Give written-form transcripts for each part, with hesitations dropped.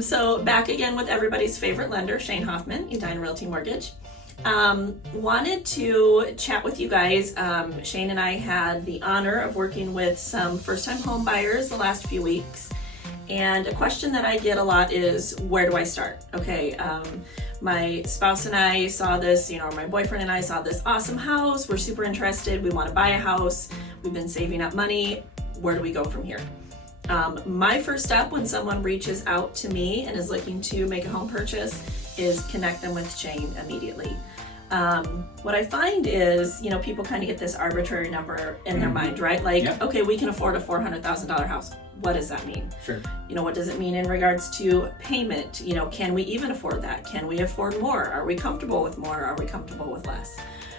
So back again with everybody's favorite lender, Shane Hoffman, Edina Realty Mortgage. Wanted to chat with you guys. Shane and I had the honor of working with some first-time home buyers the last few weeks. And a question that I get a lot is, where do I start? Okay, my spouse and I saw this, my boyfriend and I saw this awesome house. We're super interested. We want to buy a house. We've been saving up money. Where do we go from here? My first step when someone reaches out to me and is looking to make a home purchase is connect them with Shane immediately. What I find is, people kind of get this arbitrary number in their mind, right? Like, Yep. Okay, we can afford a $400,000 house. What does that mean? Sure. What does it mean in regards to payment? Can we even afford that? Can we afford more? Are we comfortable with more? Are we comfortable with less?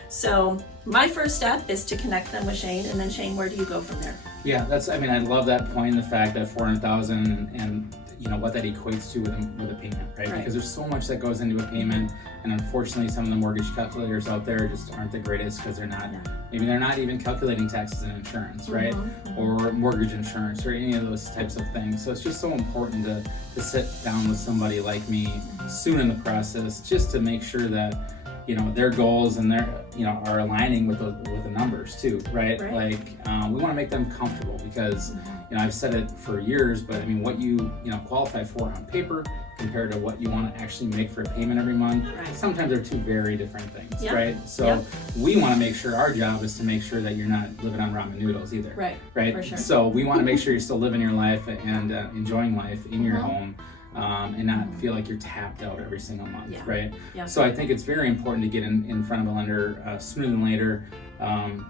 So my first step is to connect them with Shane, and then Shane, where do you go from there? Yeah, I love that point, the fact that 400,000 and what that equates to with a payment, right? Because there's so much that goes into a payment, and unfortunately some of the mortgage calculators out there just aren't the greatest because maybe they're not even calculating taxes and insurance, right? Or mortgage insurance or any of those types of things. So it's just so important to sit down with somebody like me soon in the process just to make sure that their goals and their are aligning with the numbers too, right? Like we want to make them comfortable because I've said it for years, but what you qualify for on paper compared to what you want to actually make for a payment every month, sometimes they're two very different things, right? So we want to make sure our job is to make sure that you're not living on ramen noodles either, right? For sure. So we want to make sure you're still living your life and enjoying life in your home. And not feel like you're tapped out every single month, right? So I think it's very important to get in front of a lender sooner than later,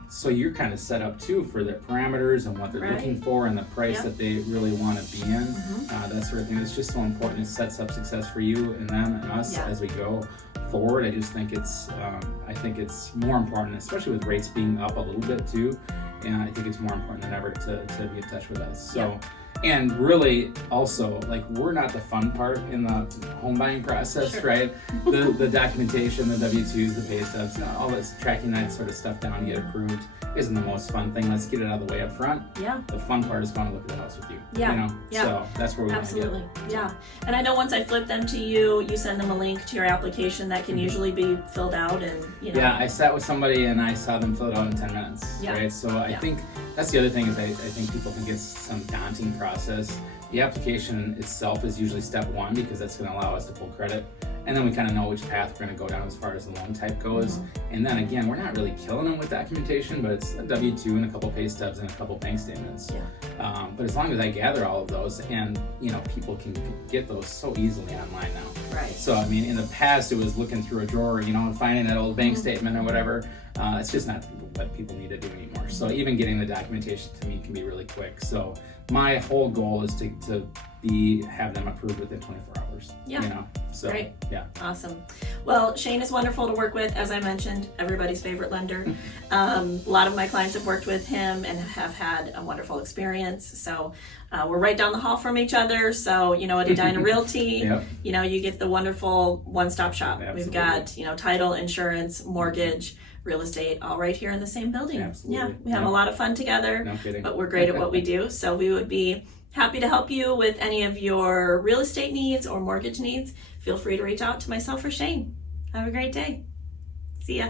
so you're kind of set up too for their parameters and what they're looking for and the price that they really want to be in, that sort of thing. It's just so important. It sets up success for you and them and us as we go forward. I just think it's more important, especially with rates being up a little bit too, and I think it's more important than ever to be in touch with us. So. And really, also, we're not the fun part in the home buying process, right? The documentation, the W-2s, the pay stubs, all this tracking that sort of stuff down to get approved isn't the most fun thing. Let's get it out of the way up front. The fun part is going to look at the house with you. So that's where we want to get. Absolutely. And I know once I flip them to you, you send them a link to your application that can usually be filled out and, Yeah, I sat with somebody and I saw them fill it out in 10 minutes, right? So I think that's the other thing is I think people can get some daunting process. The application itself is usually step one because that's going to allow us to pull credit. And then we kind of know which path we're going to go down as far as the loan type goes. And then again, we're not really killing them with documentation, but it's a W-2 and a couple pay stubs and a couple bank statements. But as long as I gather all of those and, people can get those so easily online now. So, in the past it was looking through a drawer, and finding that old bank statement or whatever. It's just not what people need to do anymore. So even getting the documentation to me can be really quick. So my whole goal is to have them approved within 24 hours. So Great. Awesome. Well, Shane is wonderful to work with, as I mentioned, everybody's favorite lender. A lot of my clients have worked with him and have had a wonderful experience. So we're right down the hall from each other. So, at Edina Realty, you get the wonderful one-stop shop. Absolutely. We've got, title, insurance, mortgage, real estate, all right here in the same building. Absolutely. We have a lot of fun together, No kidding. but we're great at what we do. So we would be happy to help you with any of your real estate needs or mortgage needs. Feel free to reach out to myself or Shane. Have a great day. See ya.